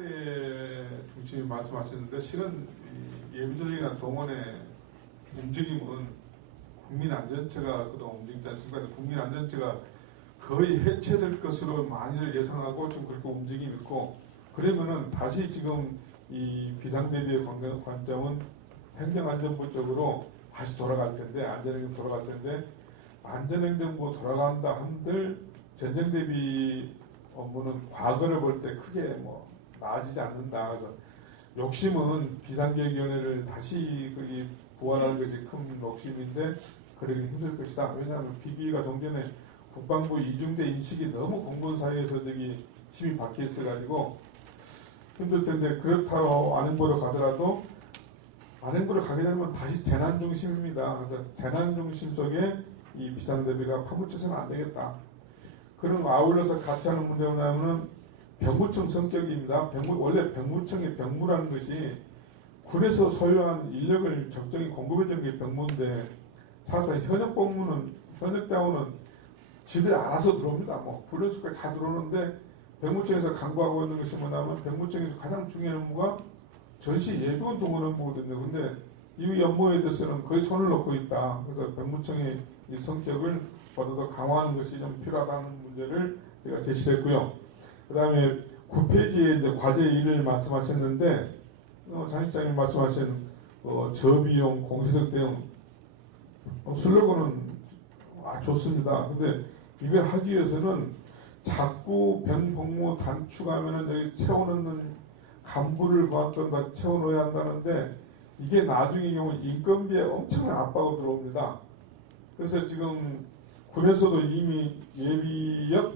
청와대 중심이 말씀하셨는데 실은 이 예비조직이나 동원의 움직임은 국민안전처가 그동안 움직이지 않습니까? 국민안전처가 거의 해체될 것으로 많이들 예상하고 좀 그렇게 움직임이 있고, 그러면은 다시 지금 이 비상대비의 관점은 행정안전부 쪽으로 다시 돌아갈 텐데, 안전행정 돌아갈 텐데, 안전행정부 돌아간다 한들 전쟁대비 업무는 과거를 볼 때 크게 뭐 나아지지 않는다. 그래서 욕심은 비상계획위원회를 다시 거기 부활하는 것이 큰 욕심인데 그러기 힘들 것이다. 왜냐하면 비기가 종전에 국방부 이중대 인식이 너무 공무원 사이에서 저기 힘이 박혀 있어가지고 힘들 텐데, 그렇다고 안행부로 가더라도 안행부를 가게 되면 다시 재난 중심입니다. 그래서 재난 중심 속에 이 비상대비가 파묻혀서는 안 되겠다. 그럼 아울러서 같이 하는 문제가 뭐냐면은 병무청 성격입니다. 원래 병무청의 병무라는 것이 군에서 소유한 인력을 적정히 공급해주는 게 병무인데, 사실 현역 복무는, 현역 대원은 지들이 알아서 들어옵니다. 뭐 훈련소까지 다 들어오는데, 병무청에서 강구하고 있는 것이 뭐냐면 병무청에서 가장 중요한 업무가 전시 예비군 동원 업무거든요. 근데 이 업무에 대해서는 거의 손을 놓고 있다. 그래서 병무청의 이 성격을 보다 더 강화하는 것이 좀 필요하다는 문제를 제가 제시했고요. 그 다음에 9페이지에 이제 과제 1을 말씀하셨는데, 장 실장님 말씀하신 저비용 공세적 대응 슬로건은 좋습니다. 근데 이걸 하기 위해서는 자꾸 병복무 단축하면은 여기 채워넣는 간부를 구한던 다 채워넣어야 한다는데, 이게 나중에 경우 인건비에 엄청난 압박이 들어옵니다. 그래서 지금 군에서도 이미 예비역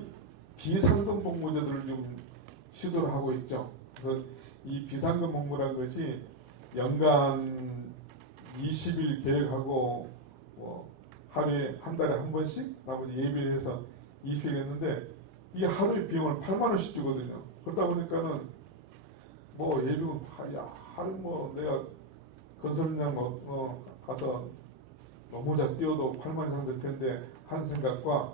비상금 복무제도를 좀 시도를 하고 있죠. 그래서 이 비상금 복무라는 것이 연간 20일 계획하고 하루에 한 달에 한 번씩 나머지 예비를 해서 20일 했는데, 이게 하루의 비용을 8만 원씩 주거든요. 그러다 보니까는 뭐 예비군 하루 뭐 내가 건설장 가서 노무자 띄워도 8만 이상 될 텐데 하는 생각과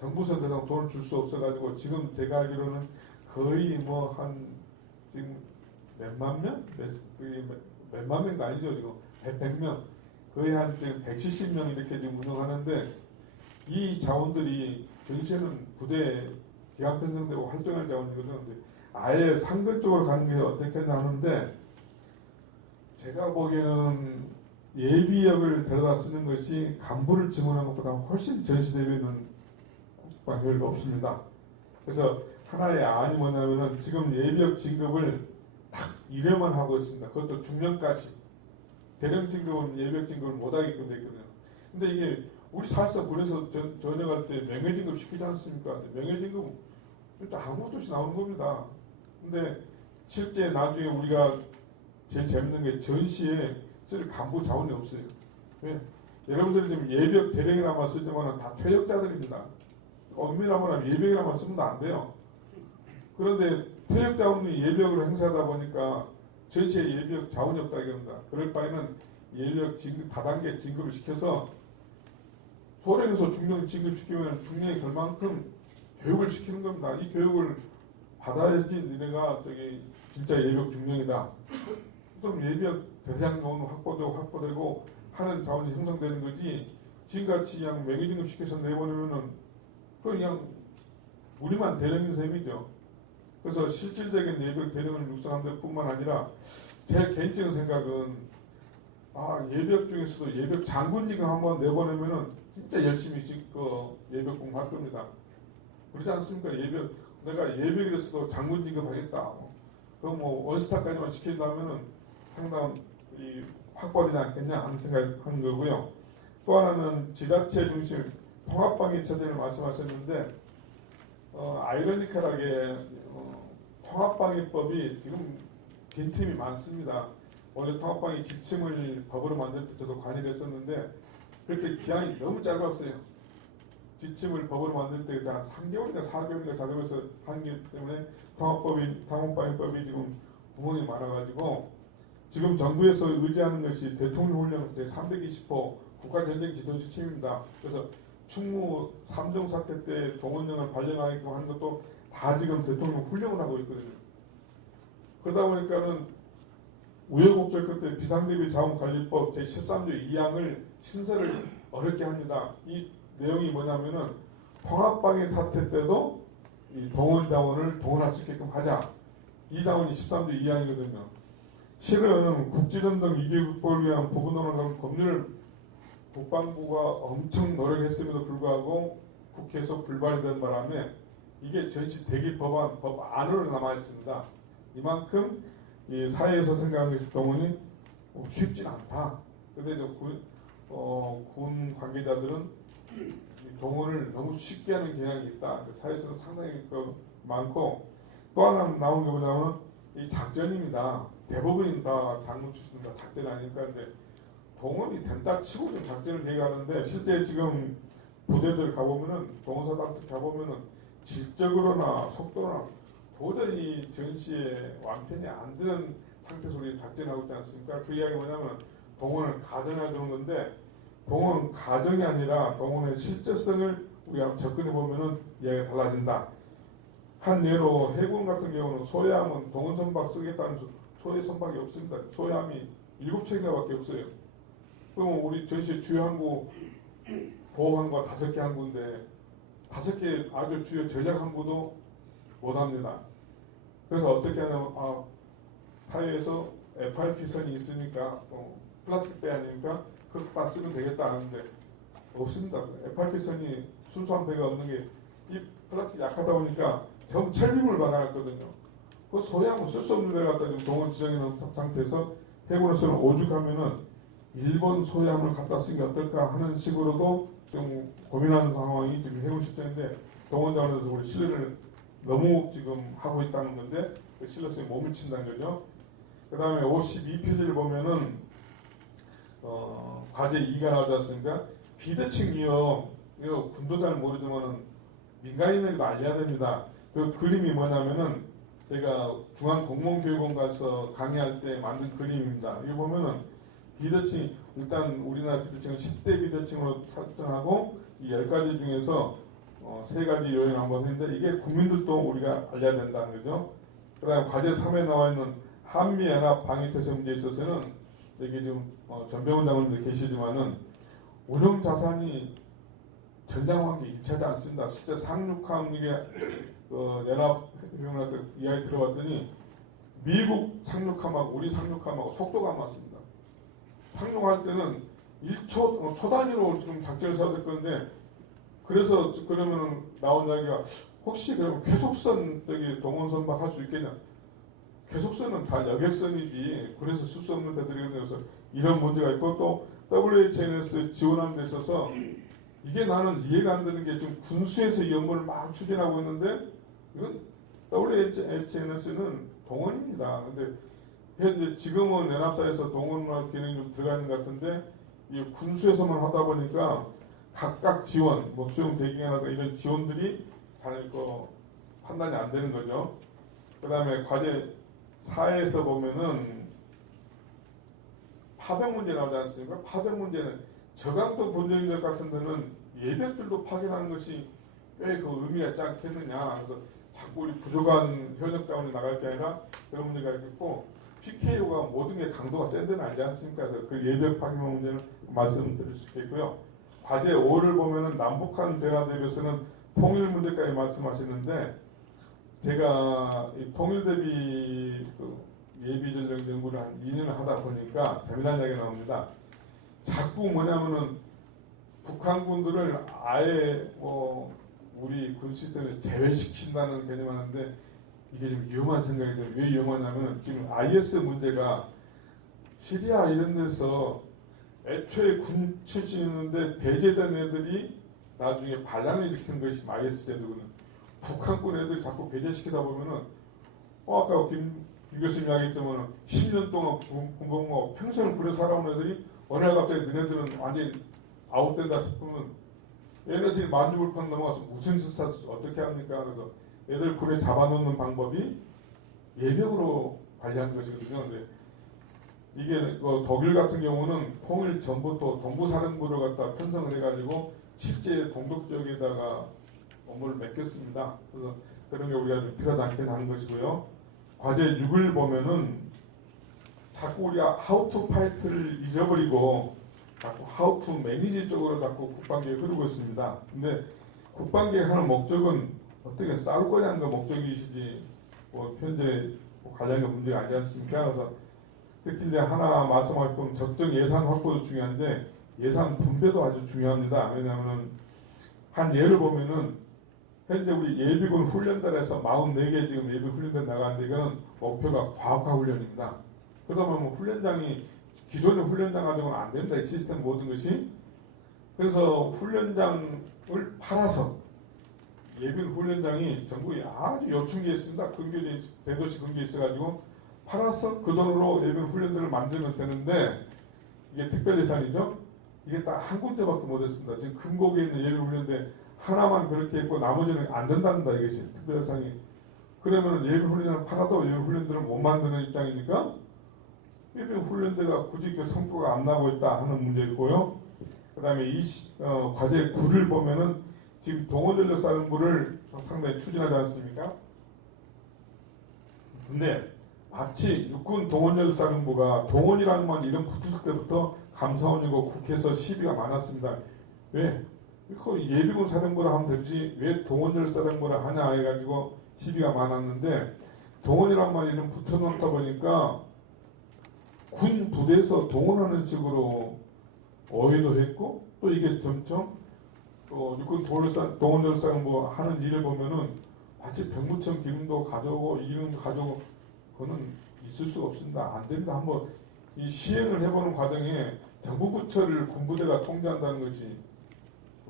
정부선 대상 돈을 줄 수 없어가지고, 지금 제가 알기로는 거의 뭐 한 지금 몇만 명? 몇만 명도 아니죠. 지금 100명 거의 한 지금 170명 이렇게 지금 운영하는데, 이 자원들이 전시에는 부대 기간 편성되고 활동할 자원이거든요. 아예 상근적으로 가는 게 어떻겠냐 하는데, 제가 보기에는 예비역을 데려다 쓰는 것이 간부를 증원하는 것보다 훨씬 전시 대비는 국방 효율이 없습니다. 그래서 하나의 안이 뭐냐면은 지금 예비역 진급을 딱 1회만 하고 있습니다. 그것도 중령까지. 대령 진급은 예비역 진급을 못하게끔 됐거든요. 근데 이게 우리 사실상 그래서 전역할 때 명예진급 시키지 않습니까? 명예진급 진짜 아무것도 없이 나오는 겁니다. 근데 실제 나중에 우리가 제일 재밌는 게 전시에 쓸 간부 자원이 없어요. 왜? 여러분들이 지금 예비역 대령이라만 쓰지만 다 퇴역자들입니다. 엄밀하면 예비역이라만 쓰면 안 돼요. 그런데 퇴역 자원이 예비역으로 행사하다 보니까 전시에 예비역 자원이 없다 이겁니다. 그럴 바에는 예비역 진급, 다단계 진급을 시켜서 소령에서 중령 진급시키면 중령이 될 만큼 교육을 시키는 겁니다. 이 교육을 받아야지 니네가 저기 진짜 예비역 중령이다. 좀 예비역 대상자원 확보되고 하는 자원이 형성되는 거지, 지금같이 그냥 명예진급 시켜서 내보내면은 그냥 우리만 대령인 셈이죠. 그래서 실질적인 예비역 대령을 육성하는 뿐만 아니라 제 개인적인 생각은 예비역 중에서도 예비역 장군직을 한번 내보내면은 진짜 열심히 예비역 공부할 겁니다. 그렇지 않습니까? 내가 예비역에 대해서도 장군직급 하겠다. 그럼 뭐 원스타까지만 시킨다면은 상당한 확보되지 않겠냐 하는 생각을 하는 거고요. 또 하나는 지자체 중심 통합방위 체제를 말씀하셨는데, 아이러니컬하게 통합방위법이 지금 빈틈이 많습니다. 원래 통합방위 지침을 법으로 만들 때 저도 관여를 했었는데 그렇게 기한이 너무 짧았어요. 지침을 법으로 만들 때 한 3개월인가 4개월인가 작업해서 한기 때문에 통합방위법이 지금 구멍이 많아가지고, 지금 정부에서 의지하는 것이 대통령 훈련 제320호 국가전쟁 지도 지침입니다. 그래서 충무 3종 사태 때 동원령을 발령하게끔 하는 것도 다 지금 대통령 훈련을 하고 있거든요. 그러다 보니까는 우여곡절 끝에 비상대비 자원관리법 제13조 2항을 신설을 어렵게 합니다. 이 내용이 뭐냐면은 통합방위 사태 때도 이 동원 자원을 동원할 수 있게끔 하자. 이 자원이 13조 2항이거든요. 실은 국지전 등 위기 극복을 위한 부분으로 법률 국방부가 엄청 노력했음에도 불구하고 국회에서 불발이 된 바람에 이게 전시 대기 법안 법안으로 남아 있습니다. 이만큼 이 사회에서 생각하는 것이 동원이 쉽진 않다. 그런데 군 관계자들은 동원을 너무 쉽게 하는 경향이 있다. 사회에서는 상당히 많고 또 하나 나온 게 뭐냐면 이 작전입니다. 대부분 다 장군 출신 다 작전이 아닐까 하는데 동원이 된다 치고 좀 작전을 계획하는데 실제 지금 부대들 가보면은 동원사단 가보면은 질적으로나 속도나 도저히 전시에 완편이 안 되는 상태에서 우리 작전하고 있지 않습니까? 그 이야기 뭐냐면 동원을 가정해 두는 건데 동원 가정이 아니라 동원의 실제성을 우리가 접근해 보면은 이야기가 달라진다. 한 예로 해군 같은 경우는 소해함은 동원 선박 쓰겠다는 소해 선박이 없습니다. 소해함이 7척인가밖에 없어요. 그러면 우리 전시 주요 항구 보호항구가 5개 항구인데 5개 아주 주요 전략 항구도 못합니다. 그래서 어떻게 하냐면 사회에서 FRP 선이 있으니까 플라스틱 배 아니니까 그거 갖다 쓰면 되겠다 하는데 없습니다. FRP 선이 순수한 배가 없는 게 이 플라스틱 약하다 보니까 전부 철빙을 박아놨거든요. 그 소양은 쓸 수 없는 배 갖다 지금 동원 지정해 놓은 상태에서 해군에서는 오죽하면은 일본 소양을 갖다 쓰는 게 어떨까 하는 식으로도 좀 고민하는 상황이 지금 해군 실정인데 동원 자원에서 우리 신뢰를 너무 지금 하고 있다는 건데 그 신뢰성에 몸을 친다는 거죠. 그 다음에 52페이지를 보면은 과제 2가 나오지 않습니까? 비대칭 위험 이거 군도 잘 모르지만은 민간인에게도 알려야 됩니다. 그 그림이 뭐냐면은 제가 중앙공무원교육원 가서 강의할 때 만든 그림입니다. 이거 보면은 비대칭 일단 우리나라 비대칭은 10대 비대칭으로 설정하고 이 10가지 중에서 3가지 요인 한번 했는데 이게 국민들도 우리가 알려야 된다는 거죠. 그 다음에 과제 3에 나와 있는 한미연합 방위태세 문제에 있어서는 여기 지금 전병훈 장관님도 계시지만은 운영 자산이 전장 관계 일치하지 않습니다. 실제 상륙함 이게 연합훈련할 때 이야기 들어봤더니 미국 상륙함하고 우리 상륙함하고 속도가 안 맞습니다. 상륙할 때는 1초 초 단위로 지금 작전을 세워야 될 건데 그래서 그러면은 나온 이야기가 혹시 그러면 괴속선 저기 동원선박 할 수 있겠냐? 괴속선은 다 여객선이지 그래서 쓸 수 없는 데들이거든요. 그래서 이런 문제가 있고 또 WHNS 지원하는 데 있어서 이게 나는 이해가 안 되는 게 지금 군수에서 이 연구를 막 추진하고 있는데 이건 WHNS는 동원입니다. 근데 현재 지금은 연합사에서 동원과 기능이 좀 들어가 있는 것 같은데 이 군수에서만 하다 보니까 각각 지원, 뭐 수용 대기관이나 이런 지원들이 잘 판단이 안 되는 거죠. 그 다음에 과제 4에서 보면은 파병 문제 나오지 않습니까? 파병 문제는 저강도 본전인 것 같은 데는 예벽들도 파견하는 것이 왜 그 의미가 있지 않겠느냐. 그래서 자꾸 우리 부족한 현역 자원이 나갈 게 아니라 그런 문제가 있겠고 PKO가 모든 게 강도가 센 데는 알지 않습니까? 그래서 그 예벽 파견 문제는 말씀드릴 수 있겠고요. 과제 5를 보면은 남북한 대화 대비해서는 통일 문제까지 말씀하시는데 제가 이 통일 대비 예비 전력 연구를 한 2년을 하다 보니까 재미난 이야기가 나옵니다. 자꾸 뭐냐면은 북한군들을 아예 우리 군 시스템에 제외시킨다는 개념을 하는데 이게 좀 위험한 생각이 들어요. 왜 위험하냐면 지금 IS 문제가 시리아 이런 데서 애초에 군 출신이었는데 배제된 애들이 나중에 반란을 일으키는 것이 IS 애들거든요. 북한군 애들이 자꾸 배제시키다 보면은 아까 김 교수님 이야기했지만 10년 동안 군복무하고 평생을 군에 살아온 애들이 어느 날 갑자기 너네들은 완전히 아웃된다 싶으면 얘네들이 만주불판 넘어가서 무슨 짓을 어떻게 합니까? 그래서 애들 군에 잡아놓는 방법이 예벽으로 관리하는 것이거든요. 근데 이게 독일 같은 경우는 통일 전부터 동부사령부를 갖다 편성을 해가지고 실제 동독 지역에다가 업무를 맡겼습니다. 그래서 그런 게 우리가 좀 필요하지 않게 하는 것이고요. 과제 6을 보면은 자꾸 우리가 how to fight를 잊어버리고 자꾸 how to manage 쪽으로 자꾸 국방계획 흐르고 있습니다. 근데 국방계획 하는 목적은 어떻게 싸울 거냐는 거 목적이시지 뭐 현재 뭐 관련된 문제가 아니지 않습니까? 그래서 특히 이제 하나 말씀할 건 적정 예산 확보도 중요한데 예산 분배도 아주 중요합니다. 왜냐하면 한 예를 보면은 현재 우리 예비군 훈련단에서 44개 지금 예비 훈련단 나가는데 이거는 목표가 과학화 훈련입니다. 그러다 보면 훈련장이 기존의 훈련장 가지고는 안 됩니다. 이 시스템 모든 것이. 그래서 훈련장을 팔아서 예비군 훈련장이 전국에 아주 요충지에 있습니다. 근교에 대도시 근교에 있어가지고 팔아서 그 돈으로 예비군 훈련들을 만들면 되는데 이게 특별 예산이죠. 이게 딱 한 군데밖에 못했습니다. 지금 금곡에 있는 예비군 훈련대 하나만 그렇게 했고 나머지는 안 된답니다. 이것이 특별 예산이. 그러면 예비군 훈련을 팔아도 예비군 훈련들을 못 만드는 입장이니까 예비군 훈련대가 굳이 그 성과가 안 나고 있다 하는 문제고요. 그 다음에 이 과제 9를 보면은 지금 동원전력사령부를 상당히 추진하지 않습니까? 근데 마치 육군 동원전력사령부가 동원이라는 말 이름 붙었을 때부터 감사원이고 국회에서 시비가 많았습니다. 왜? 그 예비군 사령부라 하면 되지 왜 동원전력사령부라 하냐 해가지고 시비가 많았는데 동원이라는 말 이름 붙여놓다 보니까 군 부대에서 동원하는 식으로 어휘도 했고 또 이게 점점 육군 동원전력사령부 하는 일을 보면은 마치 병무청 기능도 가져오고 이 기능도 가져오고 그거는 있을 수가 없습니다. 안 됩니다. 한번 이 시행을 해보는 과정에 정부 부처를 군부대가 통제한다는 것이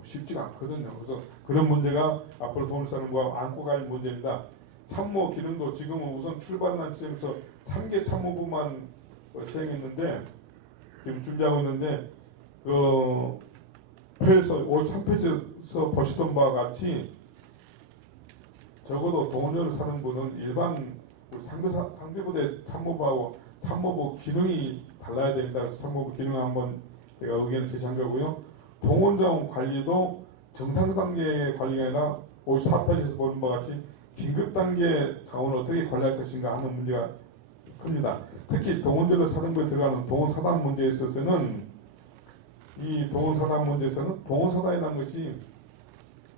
쉽지가 않거든요. 그래서 그런 문제가 앞으로 동원사령부가 안고 갈 문제입니다. 참모 기능도 지금은 우선 출발한 시점에서 3개 참모부만 시행했는데 지금 준비하고 있는데 표에서 53페이지에서 보시던 바와 같이 적어도 동원전력사령부는 일반 상비부대 참모부하고 참모부 기능이 달라야 됩니다. 그래서 참모부 기능을 한번 제가 의견을 제시한 거고요. 동원자원 관리도 정상단계 관리가 아니라 54페이지에서 보는 바와 같이 긴급단계 자원을 어떻게 관리할 것인가 하는 문제가 큽니다. 특히 동원전력사령부에 들어가는 동원사단 문제에 있어서는 이 동원사단 문제에서는 동원사단이라는 것이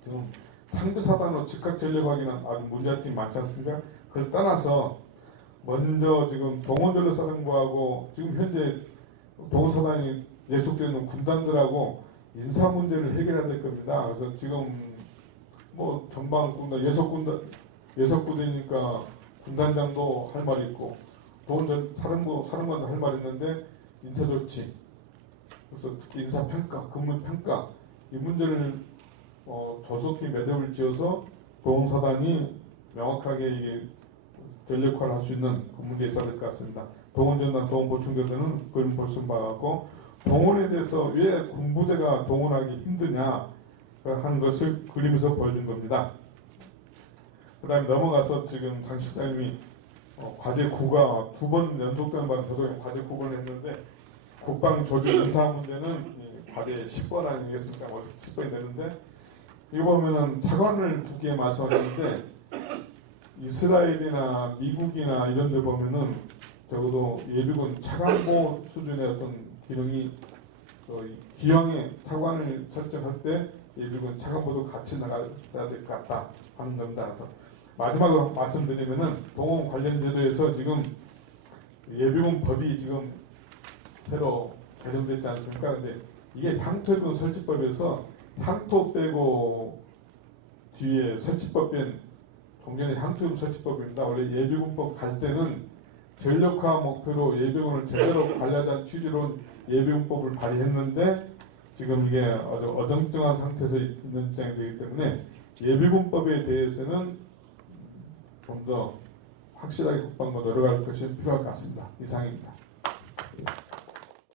지금 상비사단으로 즉각 전력하기는 아주 문제점이 많지 않습니까? 그걸 떠나서 먼저 지금 동원전력사령부하고 지금 현재 동원사단이 예속되는 군단들하고 인사 문제를 해결해야 될 겁니다. 그래서 지금 뭐 전방 군단 예속부대니까 군단장도 할 말이 있고 사령관도 할 말이 있는데 인사조치 그래서 특히 인사평가, 근무평가 이 문제를 조속히 매듭을 지어서 동원사단이 명확하게 이게 전력화를 할 수 있는 그 문제에 있어야 될 것 같습니다. 동원전단 동원보충대대는 그림 보신 바가 같고 동원에 대해서 왜 군부대가 동원하기 힘드냐 하는 것을 그림에서 보여준 겁니다. 그 다음에 넘어가서 지금 장 실장님이 과제 9가 두 번 연속되는 바람 저도 과제 9번을 했는데 국방 조직 인사 문제는 과제 10번 아니겠습니까? 10번이 되는데 이거 보면은 차관을 두 개 말씀하셨는데 이스라엘이나 미국이나 이런 데 보면은 적어도 예비군 차관보 수준의 어떤 기능이 기형의 차관을 설정할 때 예비군 차관보도 같이 나가야 될 것 같다 하는 겁니다. 그래서 마지막으로 말씀드리면은 동원 관련 제도에서 지금 예비군 법이 지금 새로 개정됐지 않습니까? 근데 이게 향토예비군 설치법에서 향토 빼고 뒤에 설치법 뺀 종전의 향토예비군 설치법입니다. 원래 예비군법 갈 때는 전력화 목표로 예비군을 제대로 관리하자는 취지로 예비군법을 발의했는데 지금 이게 아주 어정쩡한 상태에서 있는 입장이 되기 때문에 예비군법에 대해서는 좀 더 확실하게 국방부 노력할 것이 필요할 것 같습니다. 이상입니다.